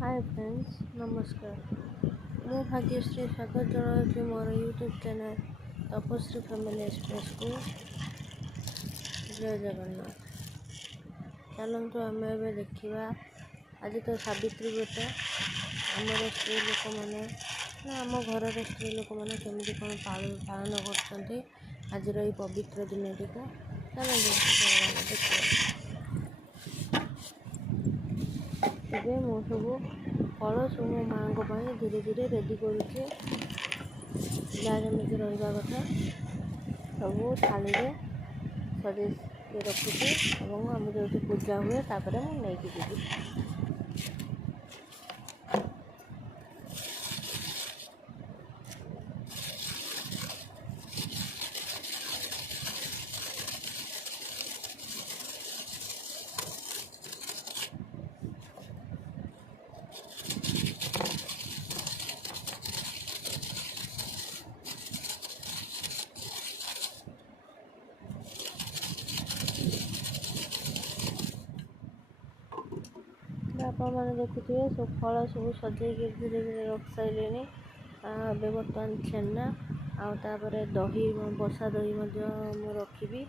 Hi friends, नमस्कार। मु भाग्यश्री स्वागत जनाऊँ मोर यूट्यूब चैनल तपश्री फैमिली एक्सप्रेस को। जय जगन्नाथ। चलतु आम ए देखा आज तो सावित्री व्रत आमर स्त्री लोक मैंने आम घर स्त्री लोक मैंने केमी कौन पालन कर आज पवित्र दिन टी को चलते देखिए। ଏବେ ମୁଁ ସବୁ ଫଳ ସବୁ ମୋ ମାଆଙ୍କ ପାଇଁ ଧୀରେ ଧୀରେ ରେଡ଼ି କରୁଛି। ଯାହା ଯେମିତି ରହିବା କଥା ସବୁ ଥାଳିରେ ସଜାଇକି ରଖୁଛି ଏବଂ ଆମ ଯେଉଁଠି ପୂଜା ହୁଏ ତାପରେ ମୁଁ ନେଇକି ଯିବି। ଆପଣମାନେ ଦେଖୁଥିବେ ସବୁ ଫଳ ସବୁ ସଜେଇକି ଧୀରେ ଧୀରେ ରଖି ସାରିଲେଣି। ଏବେ ବର୍ତ୍ତମାନ ଛେନା ଆଉ ତାପରେ ଦହି ବସା ଦହି ମଧ୍ୟ ମୁଁ ରଖିବି।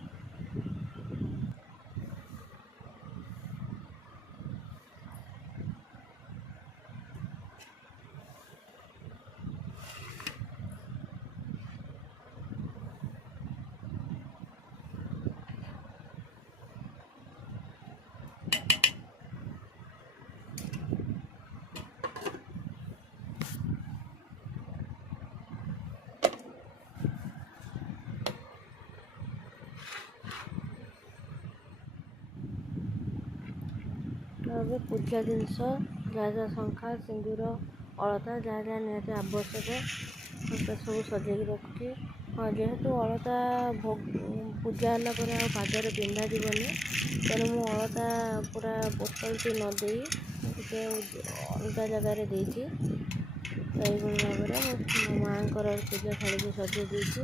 ଏବେ ପୂଜା ଜିନିଷ ଯାହା ଯାହା ଶଙ୍ଖା ସିନ୍ଦୁର ଅଳତା ଯାହା ଯାହା ନିହାତି ଆବଶ୍ୟକ ସେ ସବୁ ସଜେଇକି ରଖୁଛି। ହଁ, ଯେହେତୁ ଅଳତା ପୂଜା ହେଲା ପରେ ଆଉ ପାଦରେ ପିନ୍ଧା ଯିବନି, ତେଣୁ ମୁଁ ଅଳତା ପୁରା ବୋତଲଟି ନ ଦେଇ ଟିକେ ଅଲଗା ଜାଗାରେ ଦେଇଛି। ତ ଏଇଭଳି ଭାବରେ ମୋ ମାଆଙ୍କର ପୂଜା ଥାଳିକୁ ସଜେଇ ଦେଇଛି।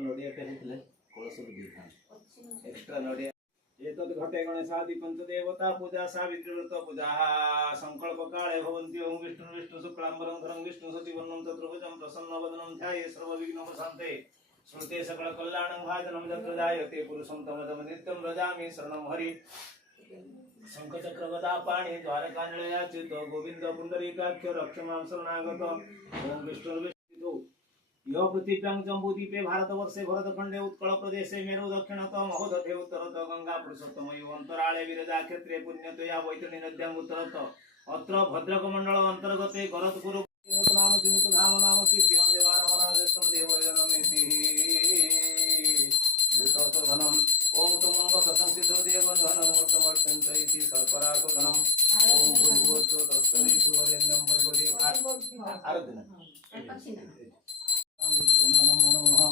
नड़िया फेरी कलश एक्स्ट्रा नड़िया एतद् घटे गणेशादि पंचदेवता पूजा सावित्री व्रत पूजा संकल्प काले भवन्ति। ओम विष्णु विष्णु शुक्लांबरं धरं विष्णु सचिवन्नं चतुर्भुजं प्रसन्नवदनं ध्याये सर्वविघ्नोपशान्ते श्रुते सकल कल्याणं भाजनं यत्र जायते पुरुषं तमदं नित्यं व्रजामि शरणं हरि। शंखचक्र गदा पाणि द्वारकाञ्जलयाचित गोविंद पुंडरीकाक्ष रक्षमां शरणागत। ओम विष्णु यो पृथिव्यां जम्बूद्वीपे भारतवर्षे भरतखंडे उत्कल प्रदेशे मेरु दक्षिणत महोदधे उत्तरत गंगा पुरुषोत्तमयो अंतराले विरजा क्षेत्रे पुण्यतया वैतरणी नद्यां उत्तरत अत्र भद्रक मंडल अंतर्गते गरतपुर नाम चिनुत नाम नाम श्रीप्रियं देवानामराजस्तं देवयनमेति भूतशोधनम् ओम तुमंग प्रशंसितो देवन्धनं वर्तमत्यन्त इति सर्परागधनम् ओम भूर्भुवस्सु तत्सवितु वरेण्यं भर्गो आराधना नमो नमः।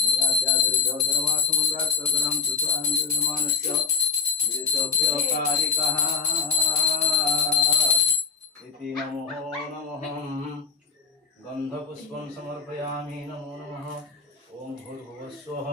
इंद्राद्यासरिजौ सर्वासमुद्रात्प्रकरं तुष्वाञ्जलिमानस्य विदेशोऽप्यकारिकः इति नमो नमः। गन्धपुष्पं समर्पयामि नमो नमः। ओम भूर्भुवस्सुः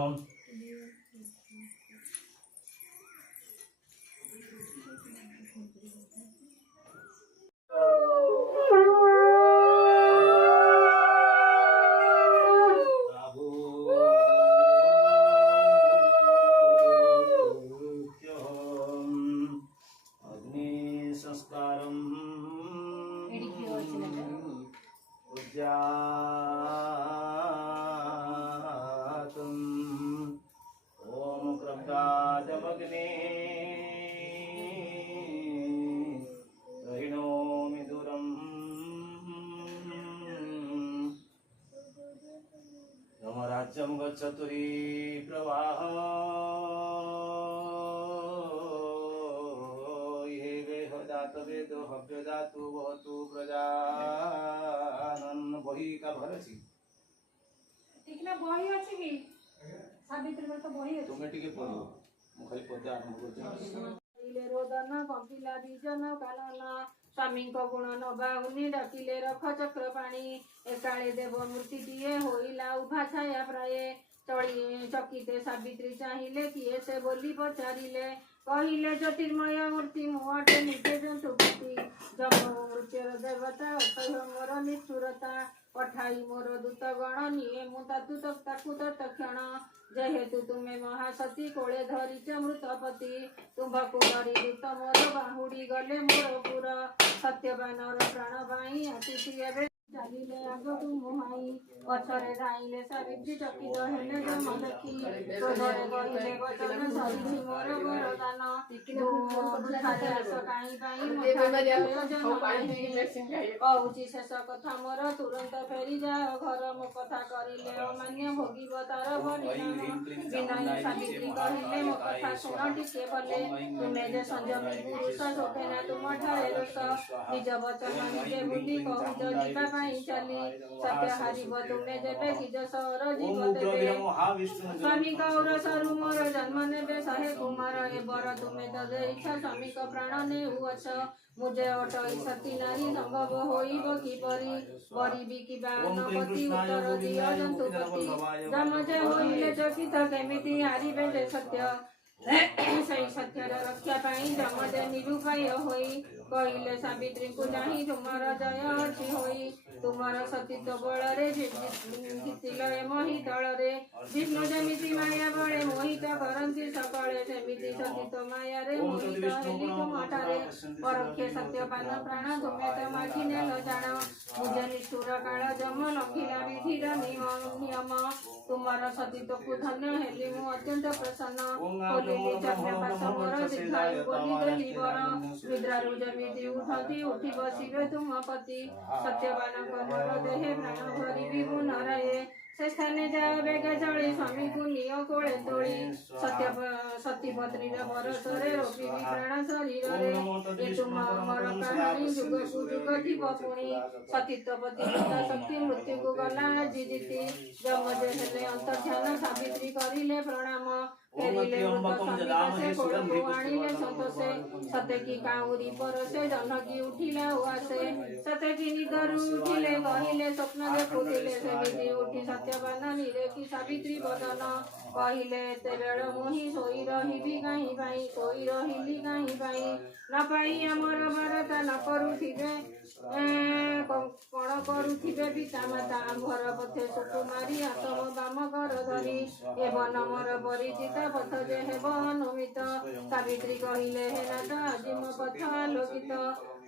पादमग्ने गृह्णोमि दूरम् यमराज्यं गच्छतुरी प्रवाह ये वेदो हव्य दातु भवतु प्रजानन बही का भरसी टिकना बही अछि कि सावित्री व्रत बही अछि तुमे टिके पढो मु खाली पद्य आरंभ करछि इले रोदन कंपिला बीजन कानन स्वामीଙ୍କ गुण नबाहुनी डाकिले रख चक्र पाणी एकाळे देव मूर्तिଟିଏ होइला उभा छाया प्राय चकिते सावित्री चाहिले किए से बोली पचारिले कहिले ज्योतिर्मय मूर्ति मुहटे निजे जंतुपति जम मृत्युर देवता असह्य मोर निष्ठुरता पठाई मोर दूत गण निये मु तातु ताकु तत्क्षण जेहेतु तुमे महासती कोले धरिच मृतपति तुम्भकु धरी दूत मोर बाहुड़ी गले मोर पुर सत्यवानर प्राण पाई अतिथि एबे चालिले आगकु मुहाई पछरे धाइले सावित्री चकित हेले जम देखी क्रोधरे कहिले वचन सरिछि मोर वरदान दुखादास काई पाई कहुछि शेष कथा मोर तुरंत फेरी जाओ घर मो कथा करिले अमान्य भोगिब तार परिणाम विनयी सावित्री कहिले मो कथा शुण टिके भले तुमे जे संयमी पुरुष शोभेना तुम ठारे रोष निज वचन निजे भूली कहुछ जीवा पाई चली सत्य हारिब तुमे जेबे निज सहर जीव देबे स्वामी गौर सरु मोर जन्म नेबे सहे कुमार ए बर तुमे दे इच्छा स्वामी को प्राण नेउअछ मुझे अटई सती नारी संभव होइब किपरि गरीबी कि बावनपति उत्तर दिय जंतुपति जम जे होइले चकित केमिति हारिबे जे सत्य सही सत्यर रक्षा पाई जम जे निरुपाय होई कहिले सावित्री को जाहि तुमर जय अछि होई तुमर सतीत्व बलरे जितिल मोहि तलरे विष्णु जमिति माया बळे मोहित करंती सकळे सेमिति सतीत्व माया रे मोहित हेली तुमठारे परोक्षे सत्यपान प्राण तुमे त माखि नेल जाण मुझे निष्ठुर काल जम लखिला विधिर नियम तुमर सतीत्व को धन्य हेली मु अत्यंत प्रसन्न बोलिली चक्र पास मोर दीर्घायु बोली देली वर विद्रारु जमिति उठती उठी बसिबे तुम पति सत्यवान मोर देहे प्राण भरिबी पुनराये से स्थाने जाओ बेग चढ़ी स्वामी को नियो कोले तोड़ी सती पत्नी बरसरे रोपिबी प्राण शरीर रे ये तुम अमर कहानी जुग सुजुग थीब पुणी सतीत्व पति शक्ति मृत्यु को गला जीजिति जम जे हेले अंतर्ध्यान सावित्री करिले प्रणाम फेरिले मृत स्वामी कोलको आनिले संतोषे सते की काउरी परसे जनकी उठिला उआसे सते की निदरु उठिले कहिले स्वप्न देखुथिले सेमिति उठी सत्यवान निरेखी सावित्री बदन कहिले एते बेळ मुहि सोई रहिबी काहि भाई सोई रहिली काहि भाई न पाई अमर भरत न करुथिबे कण करुथिबे पिता माता आम्भर पथे सुकुमारी आसम बाम कर धरी एवं नमर परिचित पथ जे हेब अनुमित सावित्री कहिले हे नाथ आଜି ମୋ पथ आलोकित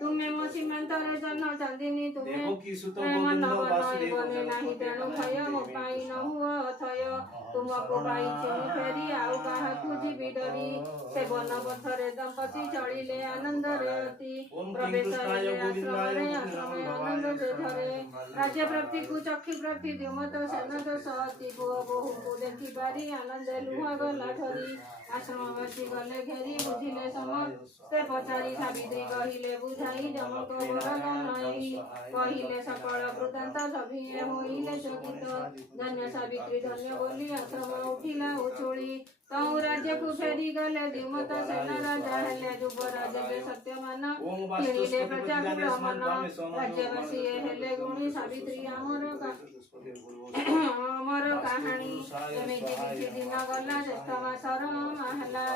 तुमे मो सीमांतर जन चांदिनी तुमे मन बने नाही तेणु भय मो पाई न हुआ अथय तुमको पाई चेमु फेरी आउ काहाकु जीवी डरी से वन पथरे दंपति चलिले आनंद रे अति प्रवेश हेले आश्रमे आनंद जे धरे राज्य प्राप्ति को चक्षु प्राप्ति द्युमत सेन दश अति पुओ बहु को देखि पारी आनंद लुह गला धरी आश्रमवासी गले घेरी बुझिले समस्ते पचारी सावित्री कहिले बुझाई जमक वरदान कहिले सकल वृत्तांत सभिए होइले चकित धन्य सावित्री धन्य बोली आश्रम उठिला उछुली तौ राज्य को फेरी गले द्युमत सेना राजा हेले युवराज जे सत्यमान किणिले प्रजाकुल मन राज्यवासी हेले गुणी सावित्री अमर कहानी एमिति किछि दिन गला ज्येष्ठ मासर महला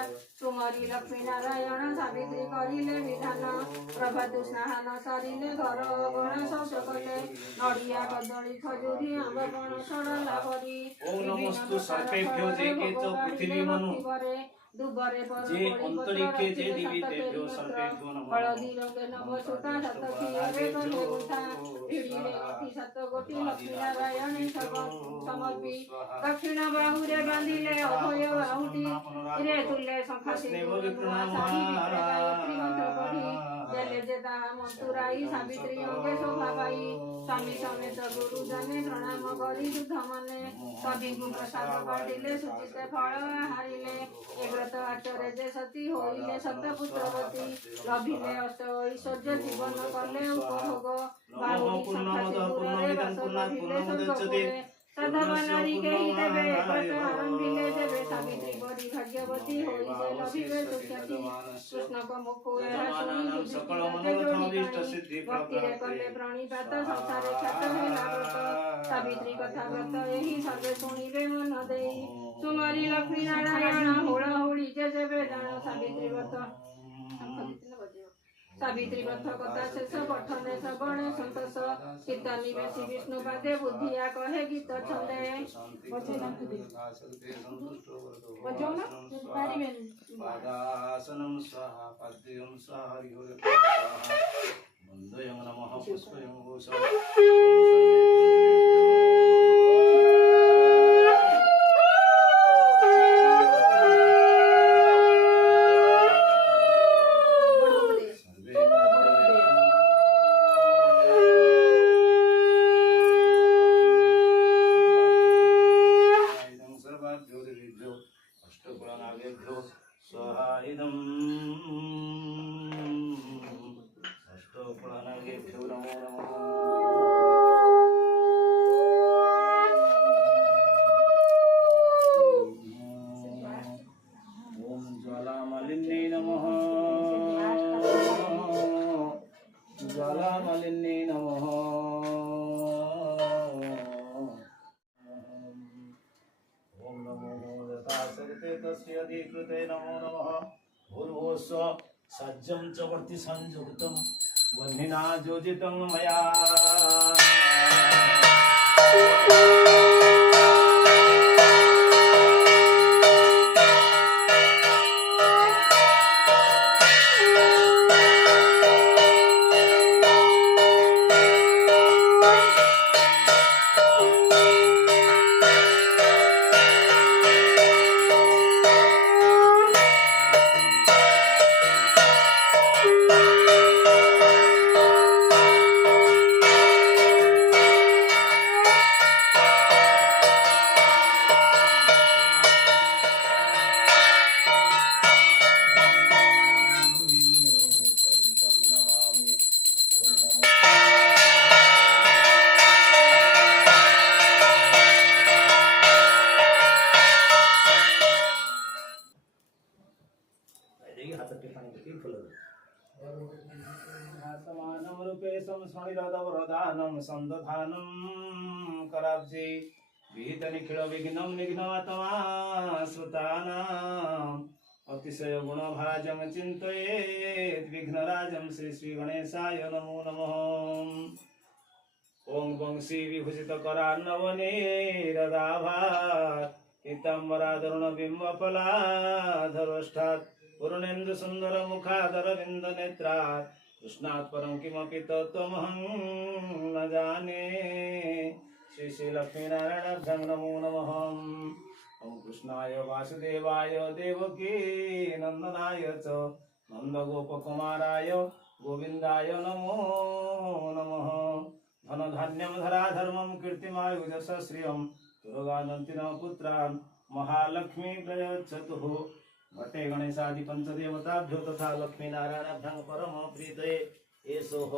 तुमरी लक्ष्मी नारायण सावित्री करिले विधान प्रभातु स्नान सरिले घर गण शौच कले नड़िया कदली खजुरी आंब पणस डला भरी नमस्तु सर्पेभ्यो जे केतो पृथ्वी मनु दुबरे जे अंतरिक्षे जे दिवितेभ्यो सर्पेभ्यो नमः हळदी रंगे नभ सुता सतकी रे गले गुथा भिड़िले अति सत गोटी लक्ष्मी नारायण समर्पी दक्षिण बाहुरे बांधिले अभय बाहुटी रे ତୁଲେ ଶଙ୍ଖା ସିନ୍ଦୁର ନୂଆ ଶାଢ଼ୀ ଭିତରେ ଗାୟତ୍ରୀ ମନ୍ତ୍ର ପଢ଼ି ଦେଲେ ଯେ ତାହା ମନ୍ତୁରାଇ ସାବିତ୍ରୀ ଅଙ୍ଗେ ଶୋଭା ପାଇ ସ୍ୱାମୀ ସମେତ ଗୁରୁଜନେ ପ୍ରଣାମ କରି ଯୁଦ୍ଧ ମନେ ସଭିଙ୍କୁ ପ୍ରସାଦ ବାଣ୍ଟିଲେ ସୁଚିତେ ଫଳ ହାରିଲେ ଏ ବ୍ରତ ଆଚରେ ଯେ ସତୀ ହୋଇଲେ ସତପୁତ୍ରବତୀ ଲଭିଲେ ଅଷ୍ଟ ଐଶ୍ୱର୍ଯ୍ୟ ଜୀବନ କଲେ ଉପଭୋଗ ବାହୁଡ଼ି ଶଙ୍ଖା ସିନ୍ଦୁରରେ ବାସ ଲଭିଲେ ସ୍ୱର୍ଗପୁରେ ସଦବ ନାରୀ କେହି ଦେବେ ବ୍ରତ ଆରମ୍ଭିଲେ ଯେବେ ସାବିତ୍ରୀ ପରି ଭାଗ୍ୟବତୀ ହୋଇ ସେ ଲଭିବେ ସୁଖ୍ୟାତି କୃଷ୍ଣଙ୍କ ମୁଖ ଏହା ଶୁଣି ଭକ୍ତିରେ କଲେ ପ୍ରଣିପାତ ସଂସାରେ ଖ୍ୟାତ ହେଲା ବ୍ରତ ସାବିତ୍ରୀ କଥା ବ୍ରତ ଏହି ସର୍ବେ ଶୁଣିବେ ମନ ଦେଇ ସୁମରି ଲକ୍ଷ୍ମୀ ନାରାୟଣ ହୁଳ ହୁଳି ଯେ ଯେବେ ଜାଣ ସାବିତ୍ରୀ ବ୍ରତ ସାବିତ୍ରୀ ବ୍ରତ କଥା ଶେଷ ପଠନେ ଶ୍ରବଣେ ସନ୍ତୋଷ କୀର୍ତ୍ତନୀ ବେଶୀ ବିଷ୍ଣୁ ପାଦେ ବୁଦ୍ଧିଆ କହେ ଗୀତ ଛନ୍ଦେ ପାଦାସନଂ ସ୍ୱାହା ପାଦ୍ୟଂ ସ୍ୱାହା ହରିହର ସ୍ୱାହା ବନ୍ଦୟଂ ନମଃ ପୁଷ୍ପୟଂ ଭୂଷଣ ज्वालामालिन्ये नमः ओम नमो यथाशक्ते तस्य अधिकृते नमो नमः भूर्भुवस्व सज्जं च वर्ति संयुक्तं वह्निना योजितं मया समानं रूपेशं स्मरणिरदवरदानं सन्दधानं कराब्जे विहितनिखिलविघ्नं निघ्नवात्मा श्रुतानाम् अतिशय गुणभाजं चिन्तयेत् विघ्नराजं श्री श्रीगणेशाय नमो नमः ओं वंशी विभूषितकरान्नवनीरदाभात् पीताम्बराधरुणबिम्बफलाधरोष्ठात् पूर्णेन्दु सुंदर मुखादर बिंद नेत्रात् कृष्णात् परं किमपि तत्त्वमहं न जाने श्री श्री लक्ष्मीनारायणाभ्यां नमो नमः ओं कृष्णाय वासुदेवाय देवकी नंदनाय च नन्दगोपकुमाराय गोविन्दाय नमो नमः धनधान्यं धराधर्मं कीर्तिमायुजसा श्रियं दुर्गानन्तिनः पुत्रान् महालक्ष्मी प्रयच्छतुः भट्टे गणेशादि पंचदेवताभ्यो तथा लक्ष्मी नारायणाभ्यां परम प्रीतये एषोः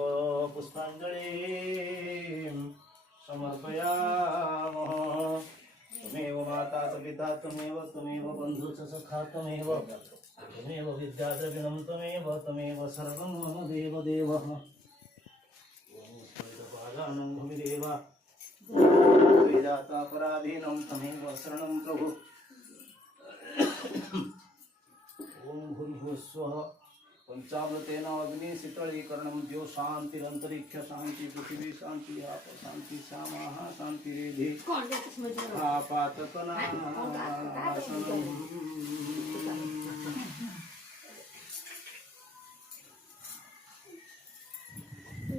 पुष्पाञ्जलिं समर्पयामः त्वमेव माता च पिता त्वमेव बन्धु च सखा त्वमेव विद्याद्रविणं त्वमेव सर्वं मम देवदेवः पादानं भूमिदेव वेदातापराधीनं त्वमेव शरणं प्रभु ओम भूर्भुवस्वः पंचामृतेन अग्नि शीतलीकरणं द्यो शांतिरंतरिक्ष शांति पृथिवी शांति आप शांति श्यामाः शांतिरेधि आपातकनाशनम्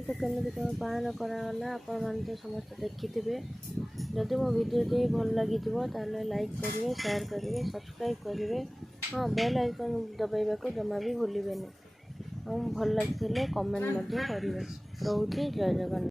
तो केମିତି କ'ଣ ପାଳନ କରାଗଲା ଆପଣମାନେ ତ ସମସ୍ତେ ଦେଖିଥିବେ। ଯଦି ମୋ ଭିଡ଼ିଓଟି ଭଲ ଲାଗିଥିବ ତାହେଲେ ଲାଇକ୍ କରିବେ, ସେୟାର କରିବେ, ସବସ୍କ୍ରାଇବ୍ କରିବେ। हाँ बेल आइकन दबाइबाको जमा भी भूलिबेनि। भल लगे कमेंट करेंगे। रोचे जय जगन्नाथ।